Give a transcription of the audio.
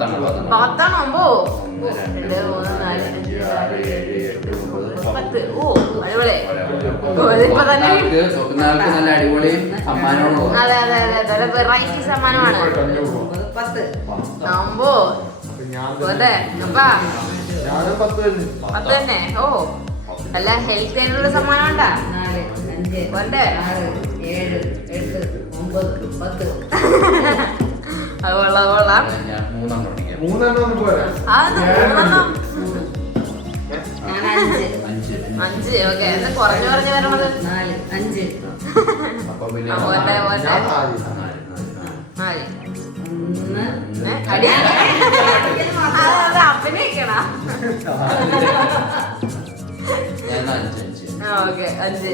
10 ഓ അടിപൊളി. ഇപ്പൊ തന്നെ നല്ല അടിപൊളി സമ്മാനമാണ്. അതെ അതെ അതെ വെറൈറ്റി സമ്മാനമാണ്. 10 തന്നെ. ഓ നല്ല ഹെൽത്ത് ആയിട്ടുള്ള സമ്മാനം ഉണ്ടാ. 4, 5, 6, 7, 8, 9, 10. അത് കൊള്ളാം കൊള്ളാം. 5. ഓക്കെ. എന്താ കുറഞ്ഞു കുറഞ്ഞു വരണത്? 4, 5. അഭിനയിക്കണ. ഓക്കെ 5.